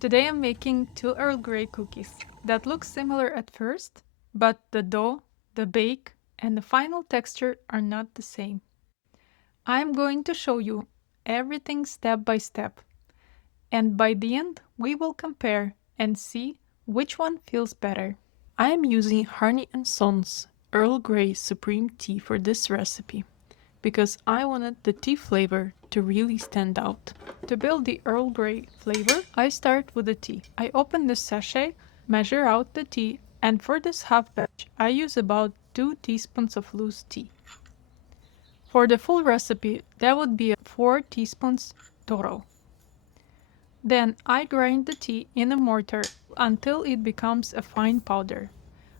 Today I'm making 2 Earl Grey cookies that look similar at first, but the dough, the bake, and the final texture are not the same. I'm going to show you everything step by step, and by the end we will compare and see which one feels better. I am using Harney & Sons Earl Grey Supreme Tea for this recipe because I wanted the tea flavor to really stand out. To build the Earl Grey flavor, I start with the tea. I open the sachet, measure out the tea, and for this half batch, I use about 2 teaspoons of loose tea. For the full recipe, that would be 4 teaspoons total. Then I grind the tea in a mortar until it becomes a fine powder.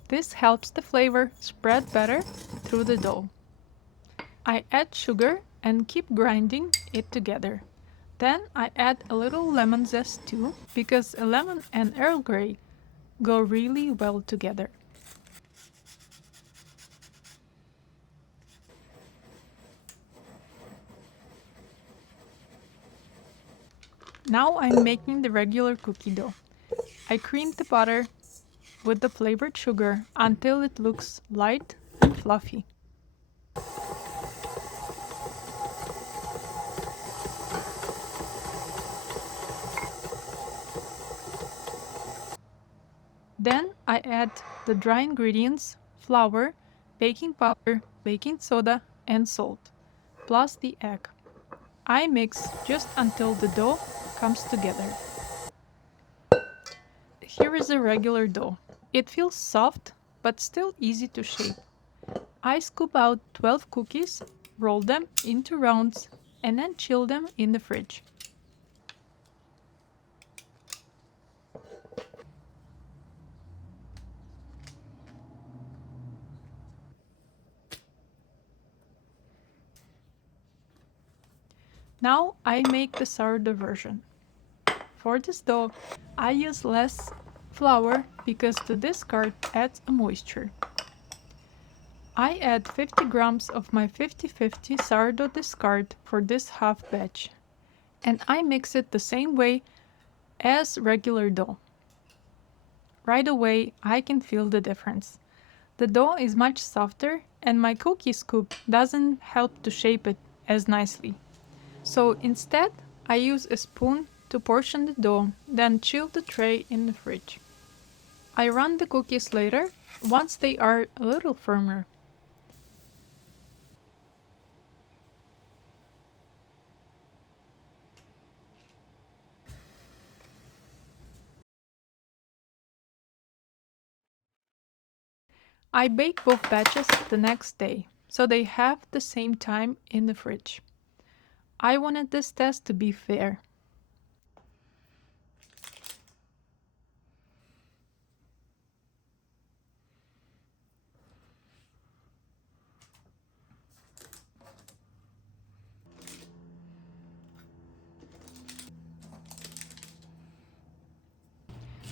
This helps the flavor spread better through the dough. I add sugar and keep grinding it together. Then I add a little lemon zest too, because a lemon and Earl Grey go really well together. Now I'm making the regular cookie dough. I cream the butter with the flavored sugar until it looks light and fluffy. Then I add the dry ingredients, flour, baking powder, baking soda, and salt, plus the egg. I mix just until the dough comes together. Here is a regular dough. It feels soft, but still easy to shape. I scoop out 12 cookies, roll them into rounds, and then chill them in the fridge. Now I make the sourdough version. For this dough, I use less flour because the discard adds a moisture. I add 50 grams of my 50-50 sourdough discard for this half batch, and I mix it the same way as regular dough. Right away, I can feel the difference. The dough is much softer, and my cookie scoop doesn't help to shape it as nicely. So instead, I use a spoon to portion the dough, then chill the tray in the fridge. I run the cookies later, once they are a little firmer. I bake both batches the next day, so they have the same time in the fridge. I wanted this test to be fair.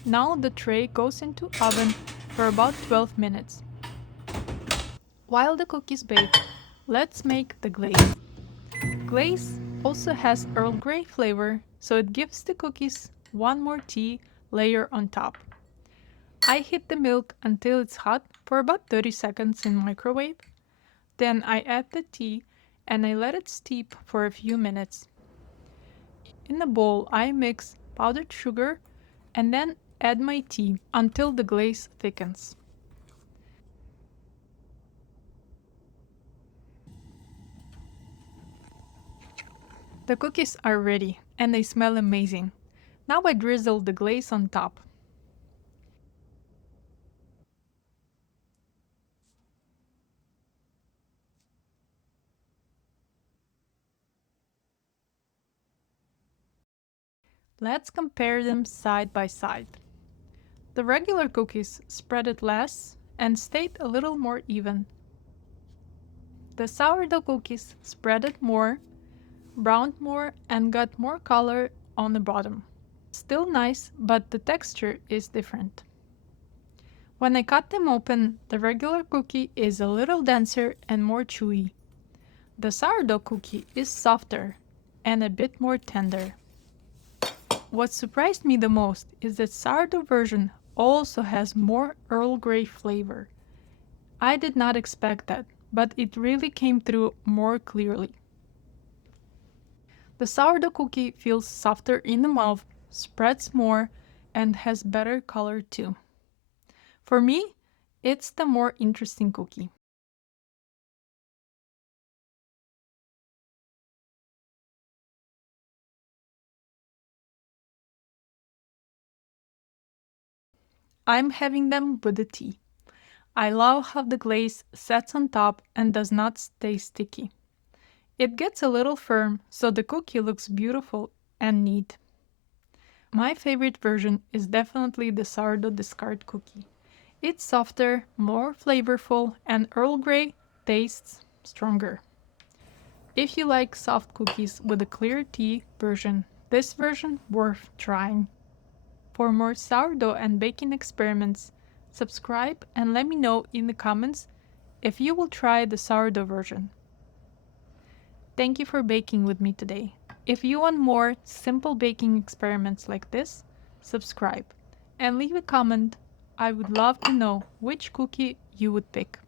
Now the tray goes into oven for about 12 minutes. While the cookies bake, let's make the glaze. Glaze also has Earl Grey flavor, so it gives the cookies one more tea layer on top. I heat the milk until it's hot for about 30 seconds in microwave. Then I add the tea and I let it steep for a few minutes. In a bowl, I mix powdered sugar and then add my tea until the glaze thickens. The cookies are ready and they smell amazing. Now I drizzle the glaze on top. Let's compare them side by side. The regular cookies spreaded less and stayed a little more even. The sourdough cookies spreaded more, browned more, and got more color on the bottom. Still nice, but the texture is different. When I cut them open, the regular cookie is a little denser and more chewy. The sourdough cookie is softer and a bit more tender. What surprised me the most is that sourdough version also has more Earl Grey flavor. I did not expect that, but it really came through more clearly. The sourdough cookie feels softer in the mouth, spreads more, and has better color too. For me, it's the more interesting cookie. I'm having them with the tea. I love how the glaze sets on top and does not stay sticky. It gets a little firm, so the cookie looks beautiful and neat. My favorite version is definitely the sourdough discard cookie. It's softer, more flavorful, and Earl Grey tastes stronger. If you like soft cookies with a clear tea version, this version worth trying. For more sourdough and baking experiments, subscribe and let me know in the comments if you will try the sourdough version. Thank you for baking with me today. If you want more simple baking experiments like this, subscribe and leave a comment. I would love to know which cookie you would pick.